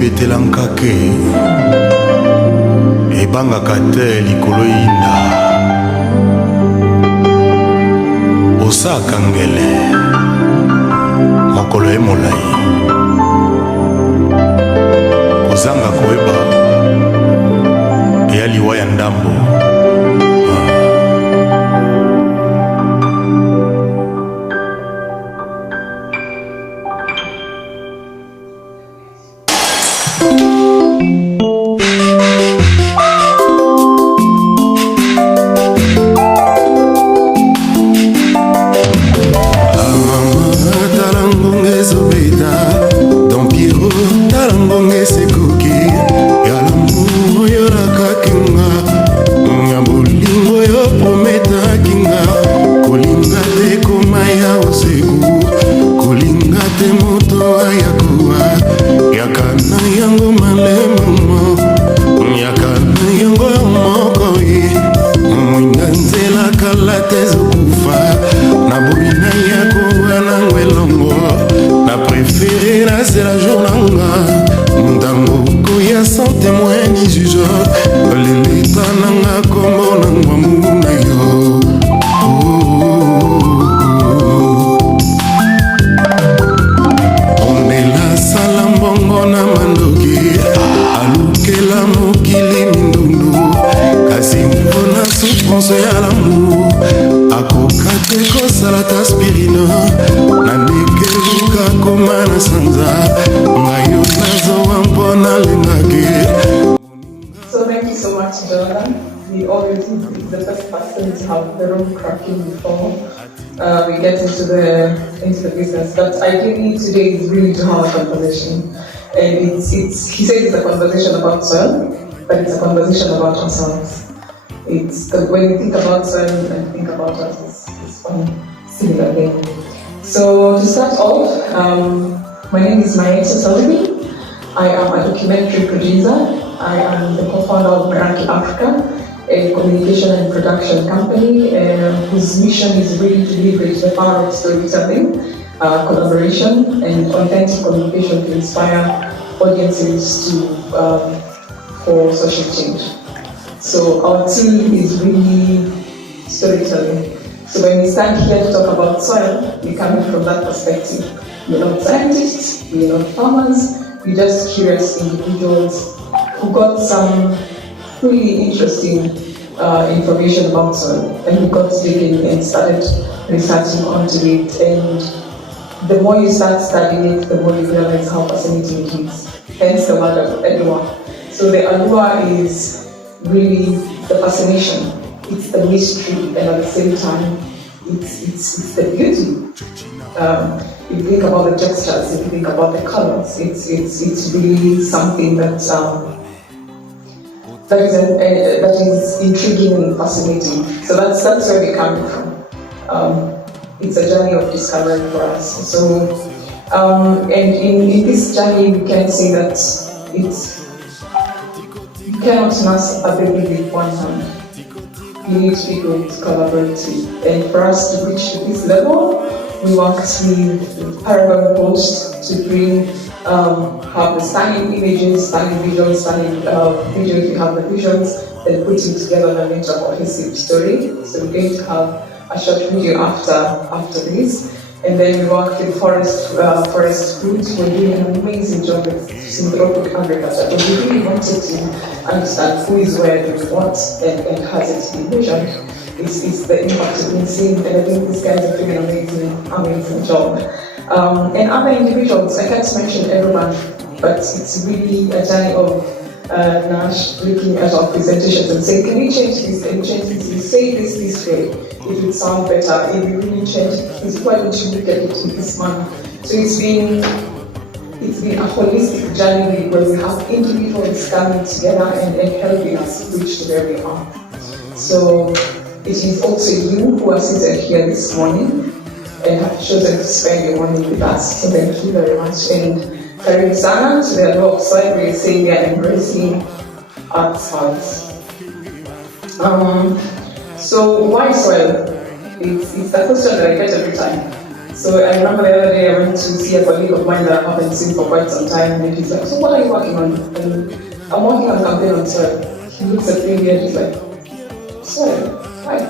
ebetelankake ebangaka te likolo yinda osaka ngele mokolo ye molai kozanga koyeba eya liwa ya ndambo we get into the business, but ideally today is really to have a conversation, and he said it's a conversation about soil, but it's a conversation about ourselves. It's when you think about soil and think about us, it's one similar thing. So to start off, my name is Miri. I am a documentary producer. I am the co-founder of Miri Africa, a communication and production company whose mission is really to leverage the power of storytelling, collaboration, and authentic communication to inspire audiences for social change. So our tool is really storytelling. So when we stand here to talk about soil, we come in from that perspective. We're not scientists, we're not farmers, we're just curious individuals who got some really interesting information about soil, and we got digging and started researching onto it. And the more you start studying it, the more you realize how fascinating it is. Hence the word of Allure. So the Allure is really the fascination. It's the mystery, and at the same time, it's the beauty. If you think about the textures, if you think about the colors, it's really something that is intriguing and fascinating. So that's where we're coming from. It's a journey of discovery for us. So, and in this journey, we can say that you cannot nurse a baby with one hand. You need people to collaborate with. And for us to reach this level, we worked with Paragon Post to bring have the stunning images, stunning visuals, stunning videos. We have the visions and putting together them into a cohesive story. So we're going to have a short video after this. And then we worked with Forest Foods. We're doing an amazing job with synthropic agriculture. But we really wanted to understand who is where, doing what, and has it been measured. It's the impact of being seen, and I think these guys are doing an amazing job. And other individuals, I can't mention everyone, but it's really a journey of Nash looking at our presentations and saying, can we change this, can we change this, we say this way, it would sound better, if we really change this, why don't you look at it in this manner? So it's been a holistic journey where we have individuals coming together and helping us reach to where we are. So it is also you who are seated here this morning and have chosen to spend your morning with us. So thank you very much. And karibu sana to the Allure side where you say we are embracing art styles. So why soil? It's the question that I get every time. So I remember the other day I went to see a colleague of mine that I haven't seen for quite some time, and he's like, "So what are you working on?" And I'm working on a campaign on soil. He looks at me and he's like, "Soil? Why?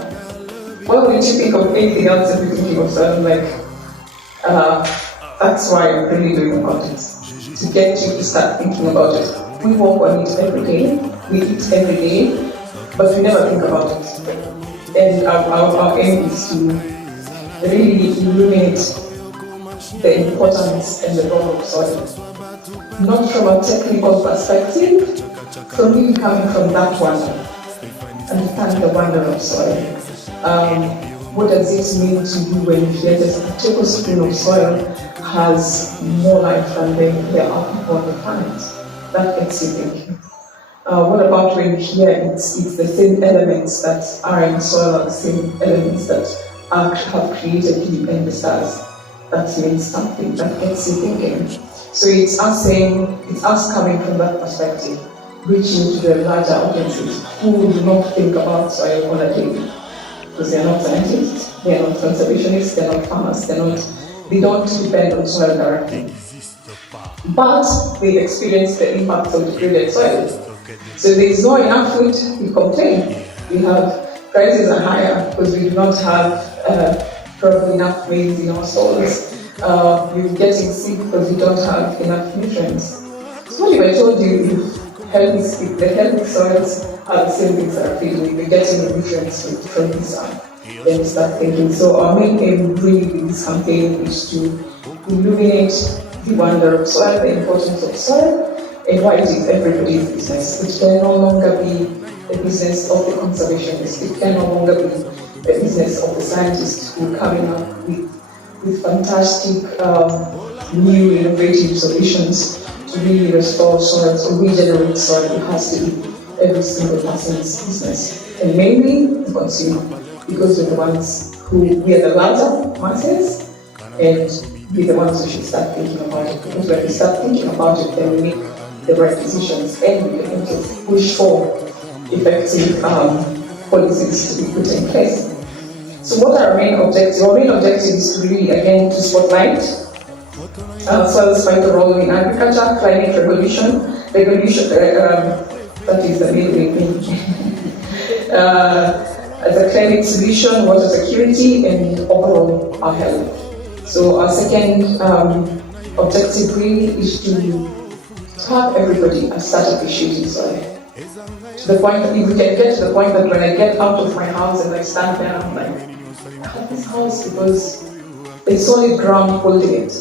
Why wouldn't you think of anything else if you're thinking of soil?" I'm like, that's why I'm really doing about it. To get you to start thinking about it. We work on it every day, we eat every day, but we never think about it. And our aim is to really illuminate the importance and the role of soil. Not from a technical perspective, from really coming from that wonder. Understand the wonder of soil. What does it mean to you when you hear that a tablespoon of soil has more life than there are people on the planet? That gets you thinking. What about when you hear it's the same elements that are in soil are the same elements that have created you and the stars? That means something, that gets you thinking. So it's us saying, it's us coming from that perspective, reaching to the larger audiences who do not think about soil on a daily. Because they're not scientists, they're not conservationists, they're not farmers, they don't depend on soil directly. But they experience the impact of degraded soil. So if there is not enough food, we complain. We have prices are higher because we do not have probably enough maize in our stores. We're getting sick because we don't have enough nutrients. So what if I told you if the healthy soils are the same things that are feeding, we're getting the nutrients from this side, then we start thinking. So our main aim really with this campaign is to illuminate the wonder of soil, the importance of soil, and why it is everybody's business. It can no longer be the business of the conservationists. It can no longer be the business of the scientists who are coming up with fantastic new innovative solutions to really restore soils or regenerate soil. It has to be every single person's business, and mainly the consumer, because we're the ones we are the larger masses, and we're the ones who should start thinking about it. Because when we start thinking about it, then we make the right decisions, and we can also push for effective policies to be put in place. So what are our main objectives? Our main objective is to really, again, to spotlight soil's vital role in agriculture, climate regulation, that is the main thing. The climate solution, water security, and overall our health. So our second objective really is to have everybody start appreciating soil. To the point that if we can get to the point that when I get out of my house and I stand there, I'm like, I have this house because there's solid ground holding it.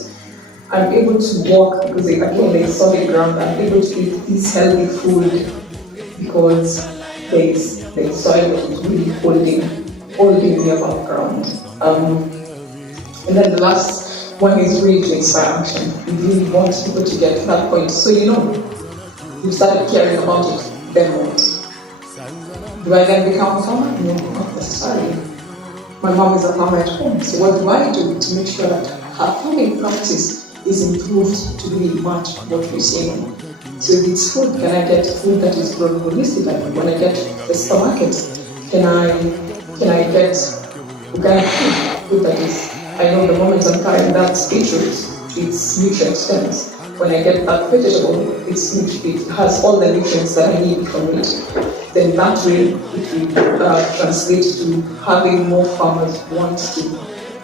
I'm able to walk because again there's solid ground. I'm able to eat this healthy food because there's soil that is really holding me above ground. And then the last one is really to inspire action. We really want people to get to that point. So you started caring about it, then what? Do I then become a farmer? No, not necessarily. My mom is a farmer at home, so what do I do to make sure that her farming practice is improved to really match what we're seeing? So if it's food, can I get food that is grown holistically? When I get the supermarket, can I get organic food that is, I know the moment I'm carrying that beetroot, it's nutrient dense. When I get that vegetable, it has all the nutrients that I need from it. Then that way it will translate to having more farmers want to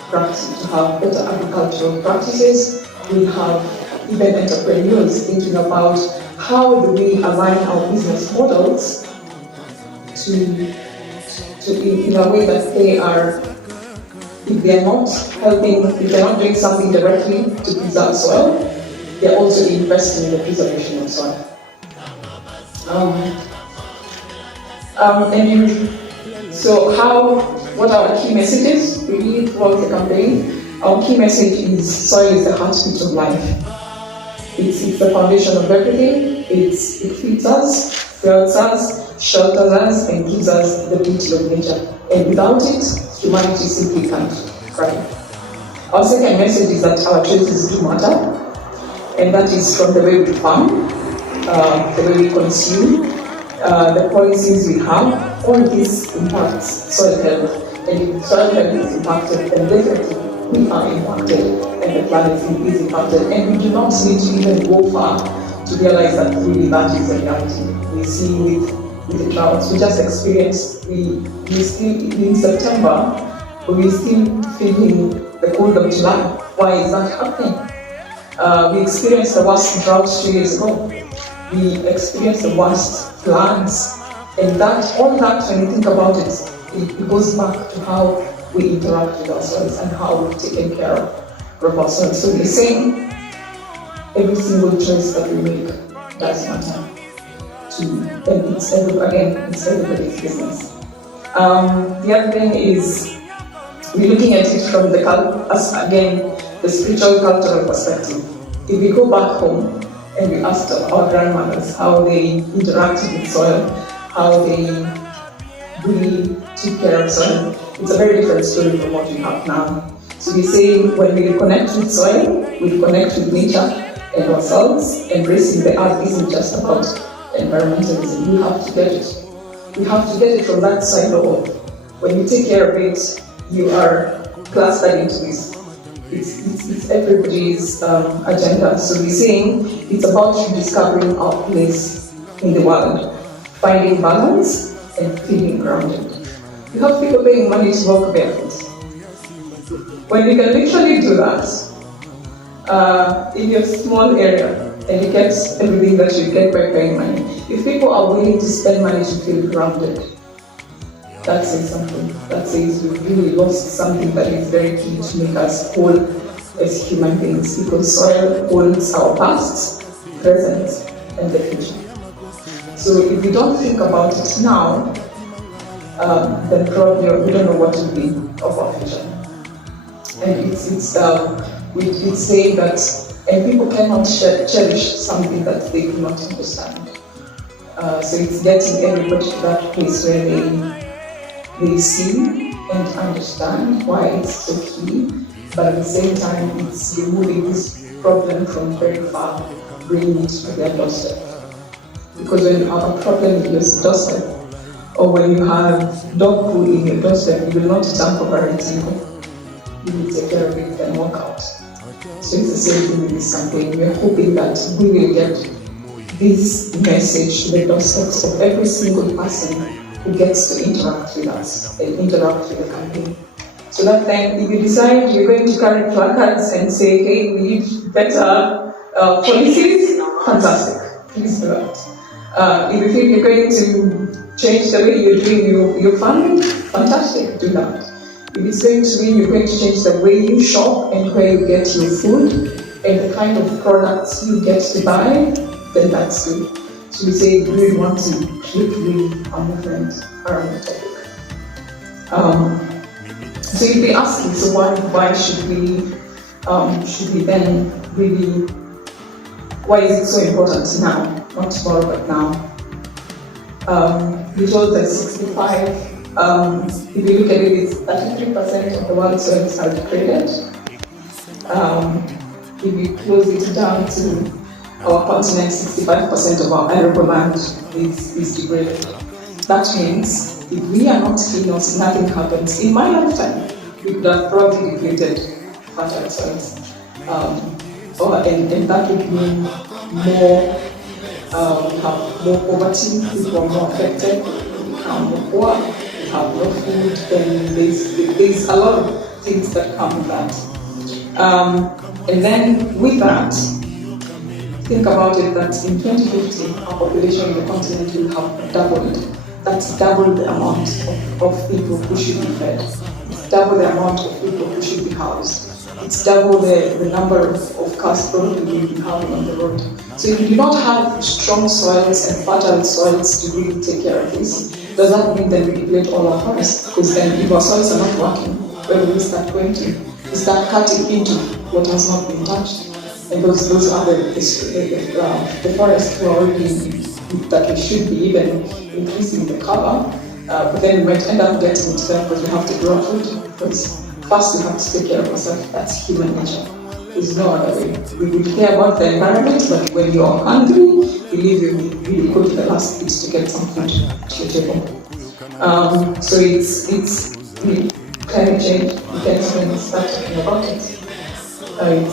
practice, to have better agricultural practices. We have even entrepreneurs thinking about how do we align our business models to in a way that they are, if they're not helping, if they're not doing something directly to preserve soil, they're also investing in the preservation of soil. What are our key messages? We really throughout the campaign. Our key message is soil is the heartbeat of life. It's the foundation of everything. It feeds us, fuels us, shelters us, and gives us the beauty of nature. And without it, humanity simply can't thrive. Our second message is that our choices do matter, and that is from the way we farm, the way we consume, the policies we have. All this impacts soil health, and if soil health is impacted, then definitely we are impacted and the planet is impacted, and we do not need to even go far to realize that really that is the reality. We see with the droughts, we just experienced, we still in September, we still feeling the cold of July. Why is that happening? We experienced the worst drought 2 years ago. We experienced the worst floods, and all that, when you think about it, it goes back to how we interact with ourselves and how we've taken care of ourselves. So we're saying every single choice that we make does matter. And it's everybody's business. The other thing is we're looking at it from the spiritual cultural perspective. If we go back home and we asked our grandmothers how they interacted with soil, how they really took care of soil, it's a very different story from what we have now. So we say when we reconnect with soil, we reconnect with nature and ourselves. Embracing the earth isn't just about environmentalism. You have to get it. You have to get it from that side of when you take care of it, you are clustered into this. It's everybody's agenda. So we're saying it's about rediscovering our place in the world, finding balance and feeling grounded. You have people paying money to walk barefoot. When you can literally do that in your small area, and you get everything that you get by paying money. If people are willing to spend money to feel grounded, that says something. That says we've really lost something that is very key to make us whole as human beings, because soil holds our past, present, and the future. So if we don't think about it now, then probably we don't know what will be of our future. And it's saying that, and people cannot cherish something that they do not understand. So it's getting everybody to that place where they see and understand why it's so key, but at the same time it's removing this problem from very far, bringing it to their doorstep. Because when you have a problem in your doorstep, or when you have dog poo in your doorstep, you will not jump over it, you will take care of it and walk out. So it's the same thing with this campaign. We're hoping that we will get this message to the doorsteps of every single person who gets to interact with us and interact with the campaign. So that time, if you decide you're going to carry placards and say, hey, we need better policies, fantastic, please do that. If you think you're going to change the way you're doing your farming, fantastic, do that. If it's going to mean you're going to change the way you shop and where you get your food and the kind of products you get to buy, then that's good. So we say we really want to click with our movement around the topic. So you'd be asking, so why should we then really, why is it so important now? Not tomorrow, but now. We told that 65, if you look at it, it's 33% of the world's soils are degraded. If you close it down to our continent, 65% of our arable land is degraded. That means if we are not keen or nothing happens, in my lifetime, we could have probably depleted fertile soils. And that would mean more, we have more poverty, people are more affected, we become more poor, we have no food, then there's a lot of things that come with that. And then with that, think about it that in 2050, our population in the continent will have doubled. That's double the amount of people who should be fed. It's double the amount of people who should be housed. It's double the number of cars probably we'll be having on the road. So if we do not have strong soils and fertile soils to really take care of this, does that mean that we deplete all our forests? Because then if our soils are not working, where do we start going to? We start cutting into what has not been touched. And those are the forests who are already that we should be even increasing the cover, but then we might end up getting into them because we have to grow food. Because first we have to take care of ourselves. That's human nature. There's no other way. We would care about the environment, but when you're hungry, believe you really go to the last bit to get some food to your table. So it's really climate change, we can even start talking about it. And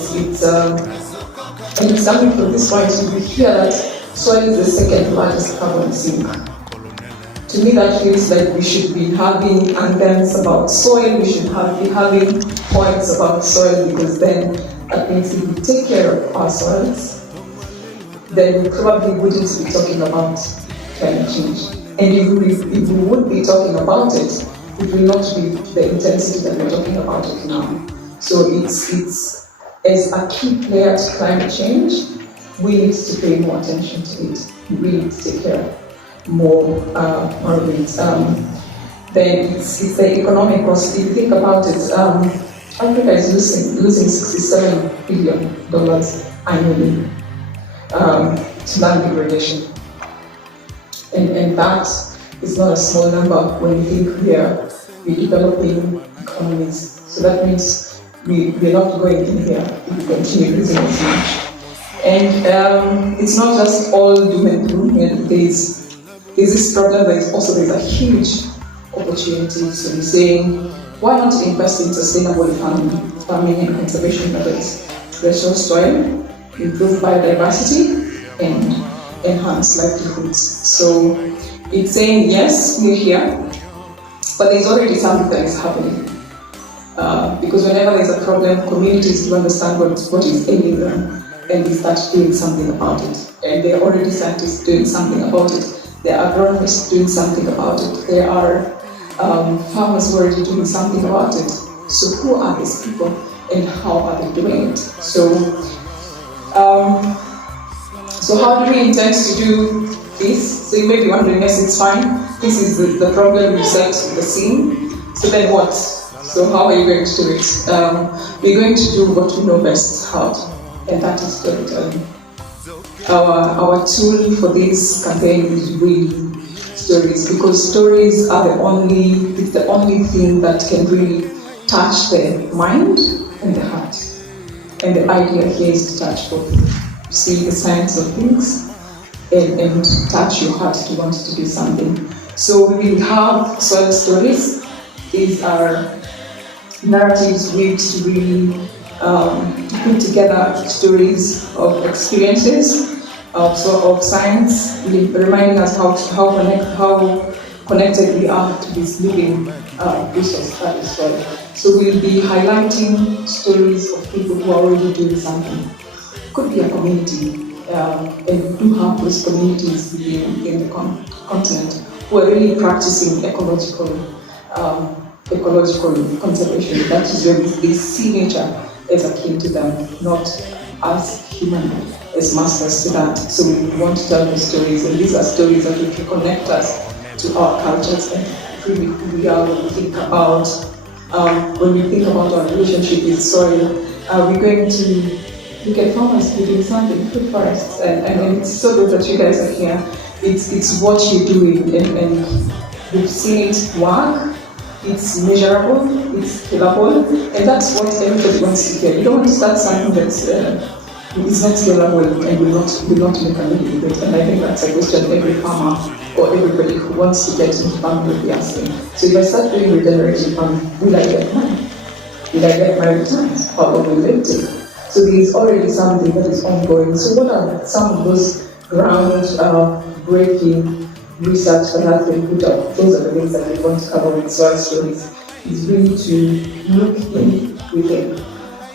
starting from this point, we hear that soil is the second largest carbon sink. To me, that feels like we should be having anthems about soil, we should be having points about soil, because then that means if we take care of our soils, then we probably wouldn't be talking about climate change. And if we would be talking about it, it will not be the intensity that we're talking about it now. So it's as a key player to climate change, we need to pay more attention to it. We need to take care more of it. Then it's the economic cost. If you think about it, Africa is losing $67 billion annually to land degradation. And that is not a small number when you think we're developing economies. So that means we're not going in here if we continue losing as much. And it's not just all doom and gloom. There's this problem, but also there's a huge opportunity. So we're saying, why not invest in sustainable farming and conservation methods to restore soil, improve biodiversity, and enhance livelihoods? So it's saying, yes, we're here, but there's already something that is happening. Because whenever there's a problem, communities do understand what is ailing them, and they start doing something about it. And there are already scientists doing something about it. There are agronomists doing something about it. There are farmers who are already doing something about it. So who are these people and how are they doing it? So how do we intend to do this? So you may be wondering, yes, it's fine. This is the problem we set the scene. So then what? So how are you going to do it? We're going to do what we know best how, and that is storytelling. Our tool for this campaign is really stories, because stories are the only thing that can really touch the mind and the heart. And the idea here is to touch both. See the science of things and touch your heart to want to do something. So we will have soil stories. These are narratives weaved to really put together stories of experiences, of science, reminding us how connected we are to this living resource that is soil. So we'll be highlighting stories of people who are already doing something. Could be a community, and we do have those communities in the continent who are really practicing ecological conservation. That is where they see nature as akin to them, not as human, as masters to that. So we want to tell the stories, and these are stories that will connect us to our cultures and really who we are when we think about our relationship with soil. We're going to look at farmers doing something, food forests, and it's so good that you guys are here. It's what you're doing, and we've seen it work. It's measurable, it's scalable, and that's what everybody wants to hear. You don't want to start something that's is not scalable and will not make a living with it. And I think that's a question every farmer or everybody who wants to get into farming will be asking. So if I start doing regenerative farming, will I get money? Will I get my returns? How long will it take? So there is already something that is ongoing. So what are some of those ground-breaking research that has been put up? Those are the things that we want to cover with soil stories, is really to look in within.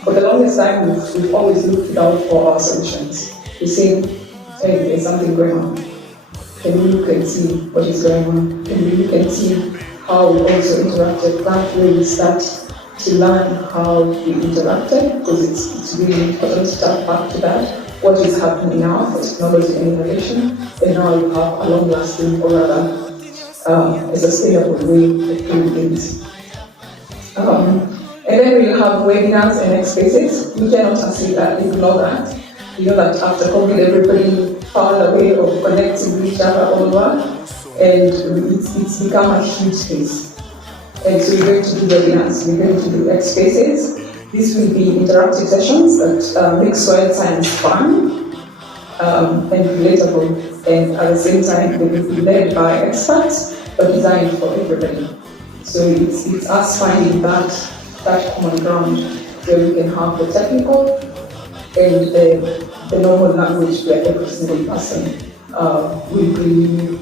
For the longest time, we've always looked out for our solutions. We say, hey, there's something going on. Can we look and see what is going on? Can we look and see how we also interacted? That way we start to learn how we interacted, because it's really important to tap back to that. What is happening now for technology and innovation, and now you have a long-lasting, or rather, a sustainable way of doing things. And then we'll have webinars and X spaces. We cannot ignore that. You know that after COVID, everybody found a way of connecting with each other all over, and it's become a huge space. And so we're going to do webinars, we're going to do X spaces. These will be interactive sessions that make soil science fun and relatable, and at the same time they will be led by experts but designed for everybody. So it's us finding that common ground where we can have the technical and the normal language where every single person will really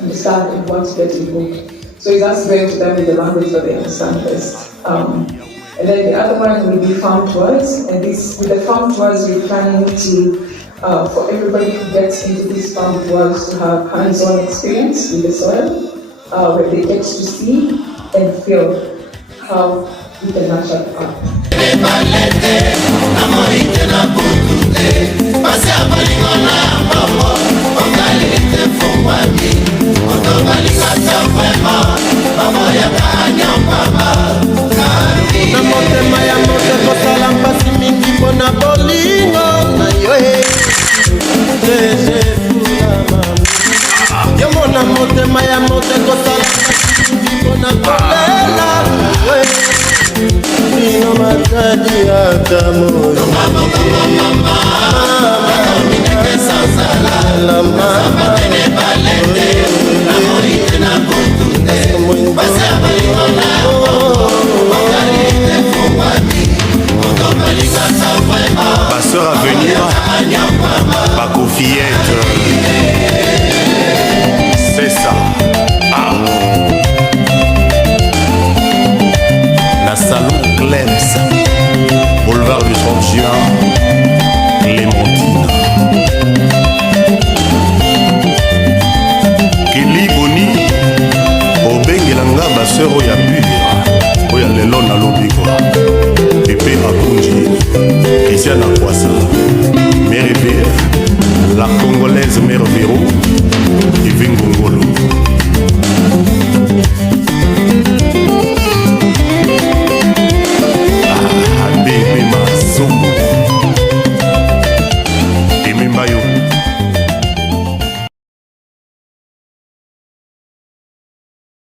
understand and want to get involved. So it's us going to them with the language that they understand best. And then the other one will be found words, and with the found words we're planning to for everybody who gets into these found words to have hands-on experience with the soil, where they get to see and feel how we can nurture the earth. Na motema ya mote kosala mpasi mingi mpona bolingo na yo yomona motema ya mote kosala mpasi mingi mpona kolela bino matadi ata moyo Ma sœur à venir, ma Koffillette, c'est ça. Ah. La salon Clems, boulevard du 30 juin, Clémentine. Kelly Boni, Obengelanga, ma sœur Oya Pure, Oya Lelo na Lobiko, Pepe Akunji, Christian Akwasa.